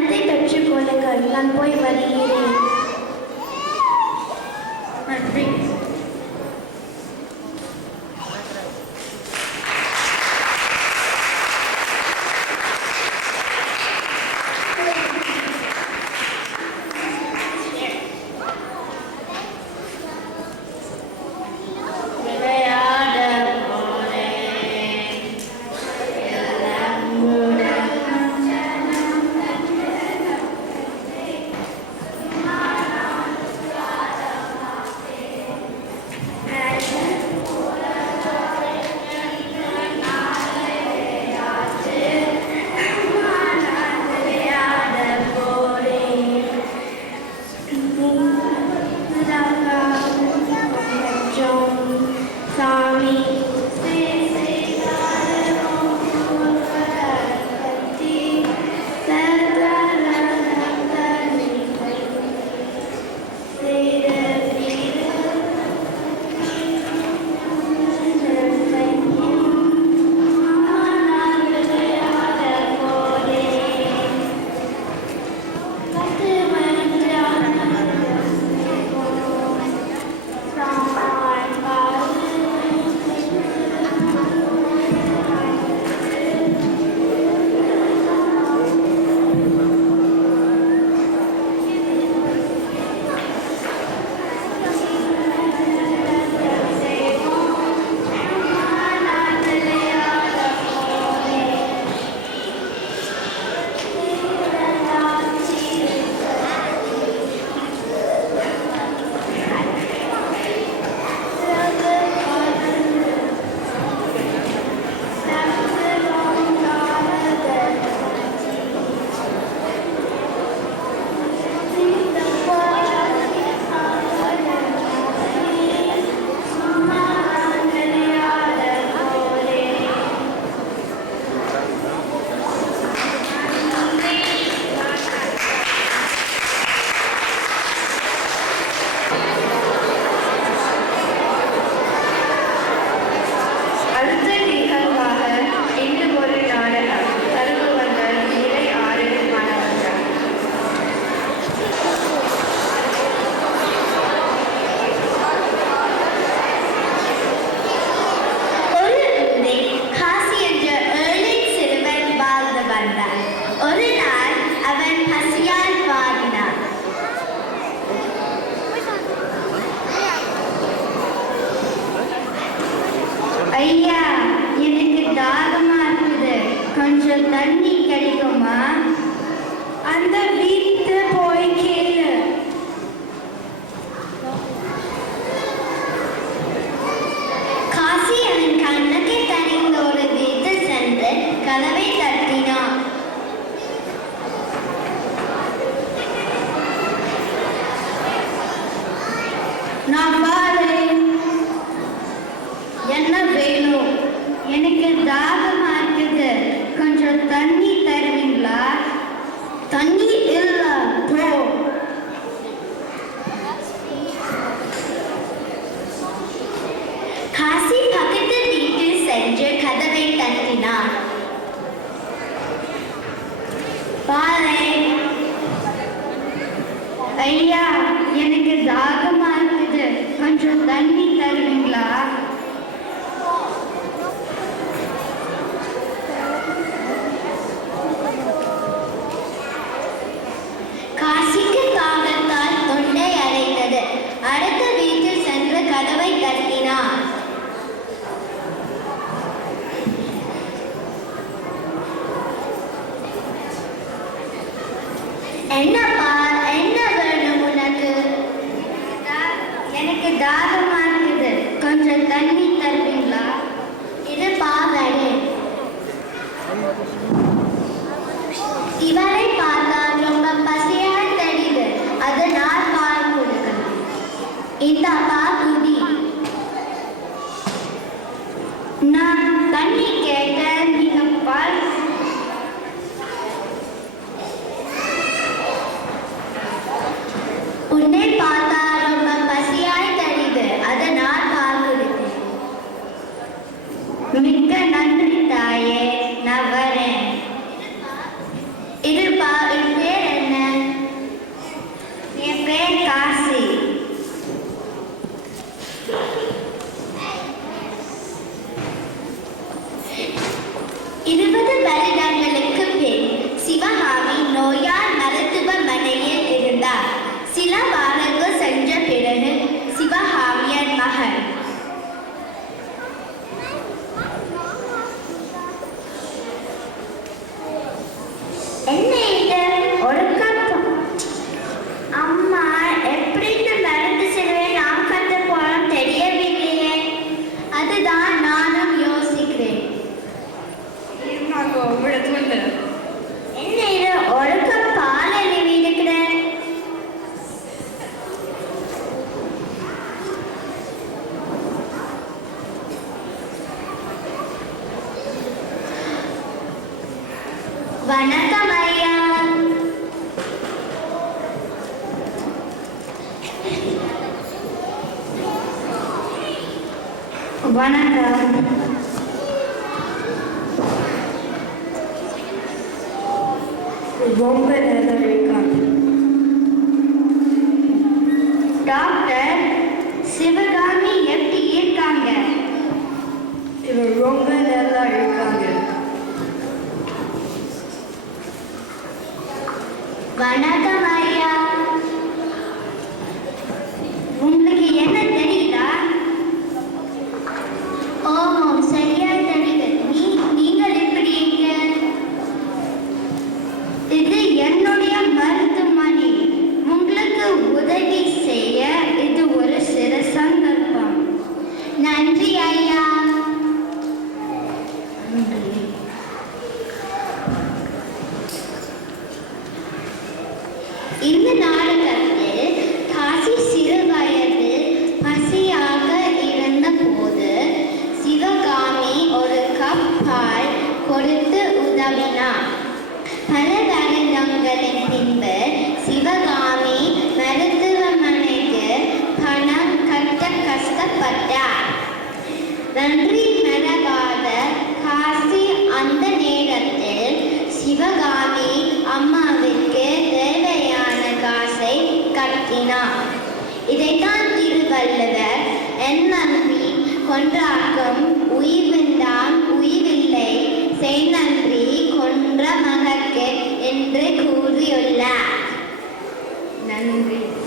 பணத்தை பெற்றுக் கொள்ளுங்கள் நான் போய் வருகிறேன். சென்று வணக்கமையா வணக்கம் காக்கும் உயிர்வின்றான் உயிரில்லை. செய்நன்றி கொன்ற மகற்கு என்று கூறியுள்ளார். நன்றி.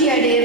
allergy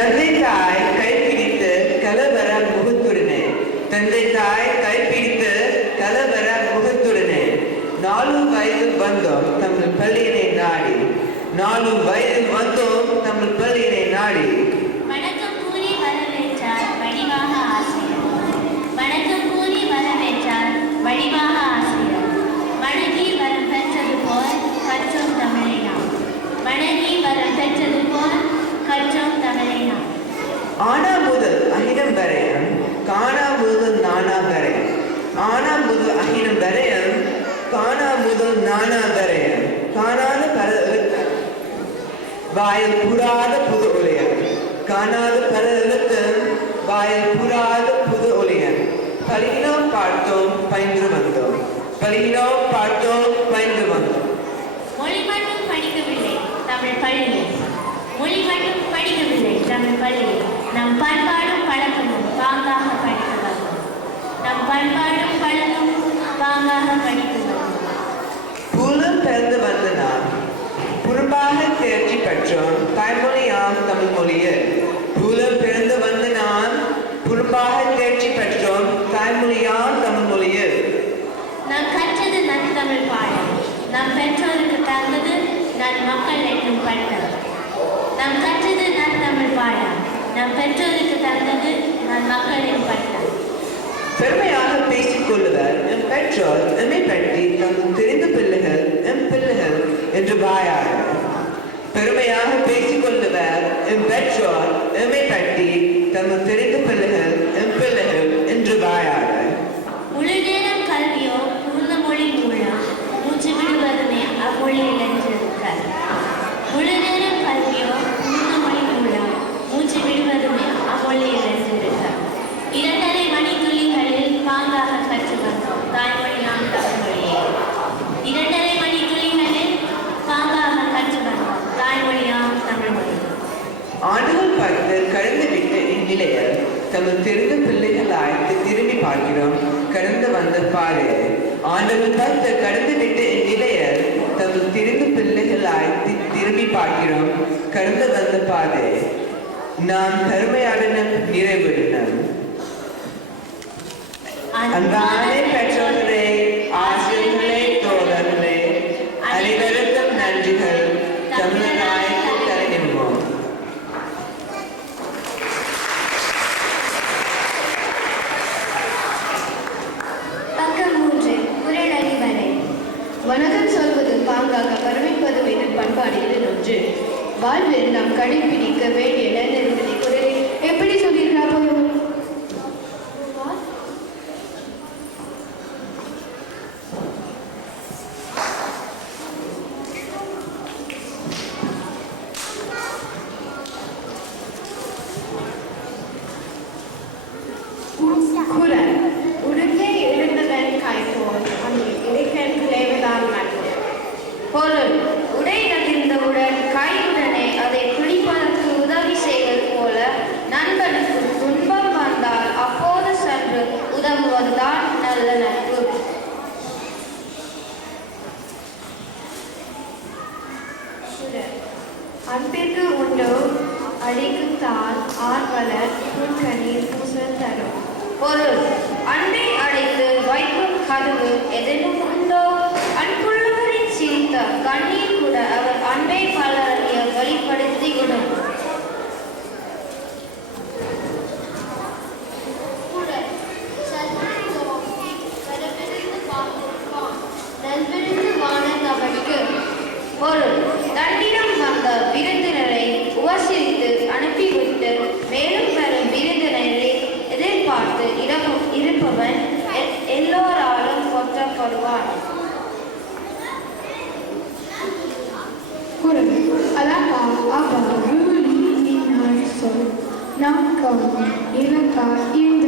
தந்தை தாய் கைப்பிடித்து கலவர முகத்துடனே. தந்தை தாய் கைப்பிடித்து கலவர முகத்துடனே. நாலு வயது வந்தோம் தமிழ் பள்ளியினை நாடி. நாலு வயது வந்தோம் தமிழ் பள்ளியினை நாடி வணக்கம் கூறி வரவேற்றார் வடிவாக ஆசிரியர் வணக்கம் கூறி வரவேற்றார் வடிவாக ஆசிரியர் வணங்கி வரம் பெற்றது போல் கற்றோம் தமிழை நாம் வணங்கி வரம் பெற்றது போல் கற்றோம் தமிழை நாம் ஆனா முதல் அகிலம் வரையம் காணா முதல் நானா வரையம் ஆனா முதல் அகிலம் வரையம் காணா முதல் நானா வரையம் காணாத பல வாயில் புறாத புது ஒளியன். காணாத பல எழுத்தம் வாயில் புறாத புது ஒளியன். பலியினோம் பார்த்தோம் பயின்று வந்தோம். பலியினோம் பார்த்தோம் பயின்று வந்தோம். மொழி மட்டும் படிக்கவில்லை தமிழ் பள்ளியில். மொழி மட்டும் படிக்கவில்லை தமிழ் பள்ளியில். நம் பண்பாடும் பழக்கமும் பாங்காக படிக்க வந்தோம் நம் பண்பாடும் பழக்கமும் பாங்காக படிக்க வந்தோம் பூலம் பிறந்து வந்த நாம் புறம்பாக தேர்ச்சி பெற்றோம் தாய்மொழியாம் தமிழ் மொழியில் பூலம் பிறந்து வந்த நாம் புறம்பாக தேர்ச்சி பெற்றோம் தாய்மொழியாம் தமிழ் மொழியில் நாம் கற்றது நற்றமிழ் பாடம். நம் பெற்றோருக்கு தந்தது நன் மக்கள் என்னும் பட்டம் நாம் கற்றது நற்றமிழ் பாடம். நம் பெற்றோருக்கு தந்தது நன் மக்களின் பட்டம். பெருமையாக பேசிக் கொள்ளுவர் என் பெற்றோர் எம்மை பற்றி தங்கள் தெரிந்த பிள்ளை பிள்ளைகள் என்று வாயாடு பெருமையாக பேசிக் கொள்ளுவர் எம் பெற்றோர் எம்மை பற்றி தமது தெரிந்த பிள்ளைகள் எம் பிள்ளைகள் என்று வாயாடு முழு நேரம் கல்வியோ புகுந்த மொழி மூலம் மூச்சு விடுவதுமே அம்மொழியில் என்றிருக்கார் முழு நேரம் கல்வியோ புகுந்த மொழி மூலம் மூச்சு விடுவதுமே அம்மொழியில் என்றிருக்கார் இரண்டரை மணித்துளிகளில் பாங்காக கற்று வந்தோம். தாய்மொழியாம் தமிழ் மொழியை இரண்டரை மணித்துளிகளில் பாங்காக கற்று வந்தோம். தாய்மொழியாம் தமிழ் மொழி ஆண்டுகள் பார்த்து கடந்து விட்ட இந்நிலையில் தமது தெரிந்த பிள்ளைகளாய் திரும்பி பார்க்கிறோம். கடந்து வந்த பாரு ஆண்டுகள் பார்த்து கடந்து விட்ட இந்நிலையில் தமது தெரிந்த பிள்ளைகள் தி- திரும்பி பார்க்கிறோம். கடந்து வந்த பாரு நாம் பெருமையாடனும் நிறைவுடனும் அன்பான பெற்றோர்களே ஆசிரியர்களே தோழர்களே அனைவருக்கும் நன்றிகள். தமிழனாய்க்கு தருகின்றோம் பக்கம் மூன்று குரல் அறிவரை வணக்கம் சொல்வது பாங்காக வரவேற்பது எனும் பண்பாடுகளில் ஒன்று. வாழ்வில் நாம் கடைபிடிக்க ஆர்வலர் புன்கணீர் பூசல் தரும். பொருள் அன்பை அடைத்து வைக்கும் கதவு الأرواح Couldn't. Now come, even past, even